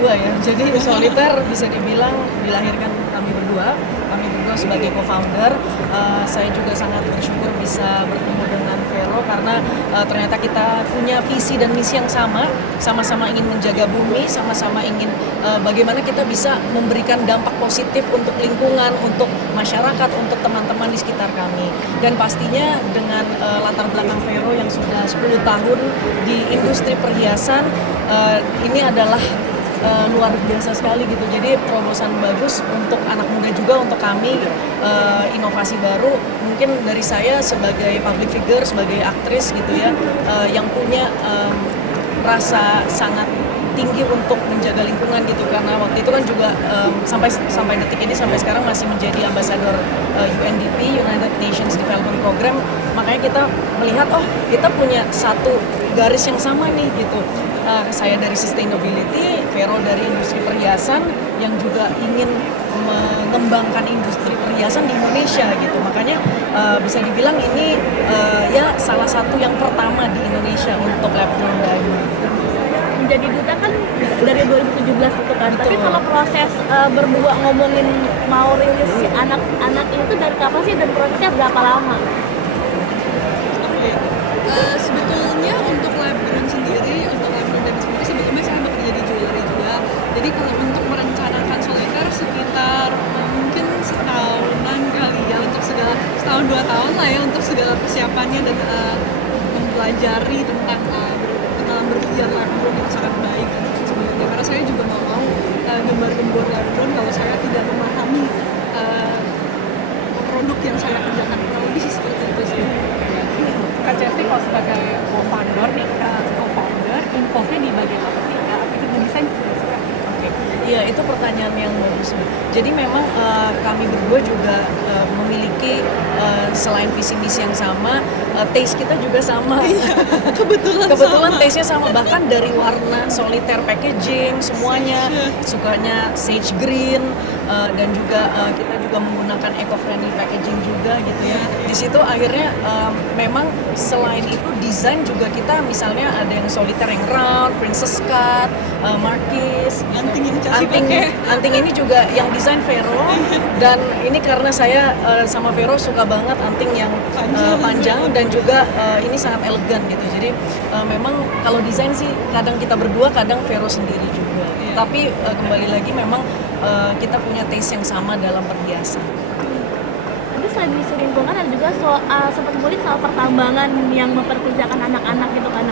berdua ya. Jadi Soliter bisa dibilang dilahirkan kami berdua sebagai co-founder. Saya juga sangat bersyukur bisa bertemu dengan Vero karena ternyata kita punya visi dan misi yang sama-sama ingin menjaga bumi, sama-sama ingin bagaimana kita bisa memberikan dampak positif untuk lingkungan, untuk masyarakat, untuk teman-teman di sekitar kami. Dan pastinya dengan latar belakang Vero yang sudah 10 tahun di industri perhiasan, ini adalah luar biasa sekali gitu. Jadi terobosan bagus untuk anak muda juga, untuk kami, inovasi baru. Mungkin dari saya sebagai public figure, sebagai aktris gitu ya, yang punya rasa sangat tinggi untuk menjaga lingkungan gitu, karena waktu itu kan juga sampai detik ini, sampai sekarang masih menjadi ambasador UNDP, United Nations Development Program. Makanya kita melihat, oh kita punya satu garis yang sama nih gitu. Saya dari sustainability, Vero dari industri perhiasan yang juga ingin mengembangkan industri perhiasan di Indonesia gitu. Makanya bisa dibilang ini ya salah satu yang pertama di Indonesia untuk lab grown diamond. Menjadi duta kan dari 2017 itu kan. Betul. Tapi kalau proses berdua ngomongin mau rilis si anak-anak itu dari kapan sih, dan prosesnya berapa lama? Sebetulnya untuk lab grown sendiri, sebetulnya saya bekerja di jewelry juga. Jadi kalau untuk merencanakan Soliter sekitar mungkin setahunan kali ya, untuk segala setahun 2 tahun lah ya, untuk segala persiapannya dan mempelajari tentang berpikir lab grown yang sangat baik sebenarnya. Karena saya juga nggak mau gembar-gembor lab grown kalau saya tidak memahami produk yang saya kerjakan. Kurang lebih seperti itu sih. Kak Chelsea kalau sebagai co-founder nih, involve-nya di bagian apa sih? Ya, arsitektur desain juga. Iya, itu pertanyaan yang bagus. Jadi memang kami berdua juga memiliki selain visi misi yang sama, taste kita juga sama. Kebetulan taste-nya sama, bahkan dari warna Soliter packaging semuanya sukanya sage green, dan juga kita juga menggunakan eco-friendly packaging juga gitu ya. Di situ akhirnya memang selain itu desain juga kita, misalnya ada yang Soliter yang round, princess cut, marquise, anting ini juga yang desain Vero. Dan ini karena saya sama Vero suka banget anting yang panjang dan juga ini sangat elegan gitu. Jadi memang kalau desain sih kadang kita berdua, kadang Vero sendiri juga. Tapi kembali lagi memang kita punya taste yang sama dalam perhiasan. Tapi selain isu lingkungan ada juga sempat ngulik soal pertambangan yang memperkerjakan anak-anak gitu kan.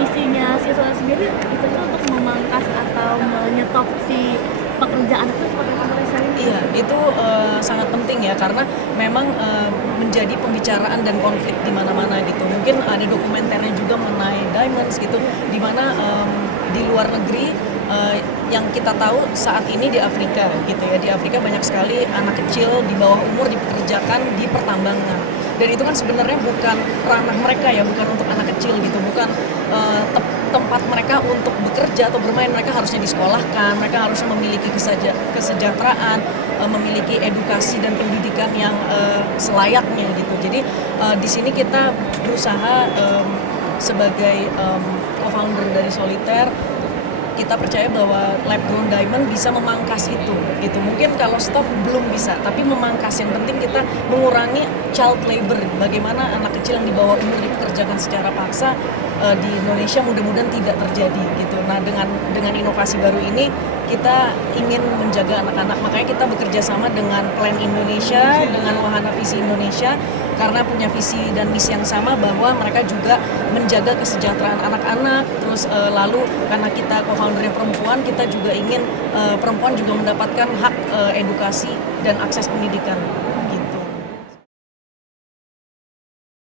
Misinya si Soliter sendiri itu untuk memangkas atau menyetop si pekerjaan itu seperti apa? Iya, itu sangat penting ya, karena memang menjadi pembicaraan dan konflik di mana-mana gitu. Mungkin ada dokumenternya juga mengenai diamonds gitu, di mana di luar negeri yang kita tahu saat ini di Afrika gitu ya. Di Afrika banyak sekali anak kecil di bawah umur dipekerjakan di pertambangan. Dan itu kan sebenarnya bukan ranah mereka ya, bukan untuk anak kecil gitu, bukan tempat mereka untuk bekerja atau bermain. Mereka harusnya disekolahkan, mereka harusnya memiliki kesejahteraan, memiliki edukasi dan pendidikan yang selayaknya gitu. Jadi di sini kita berusaha sebagai co-founder dari Soliter, kita percaya bahwa lab grown diamond bisa memangkas itu gitu. Mungkin kalau stop belum bisa, tapi memangkas. Yang penting kita mengurangi child labor. Bagaimana anak kecil yang di bawah umur dipekerjakan secara paksa di Indonesia mudah-mudahan tidak terjadi gitu. Nah, dengan inovasi baru ini kita ingin menjaga anak-anak. Makanya kita bekerja sama dengan Plan Indonesia, dengan Wahana Visi Indonesia, karena punya visi dan misi yang sama bahwa mereka juga menjaga kesejahteraan anak-anak. Terus lalu karena kita co-foundernya perempuan, kita juga ingin perempuan juga mendapatkan hak edukasi dan akses pendidikan.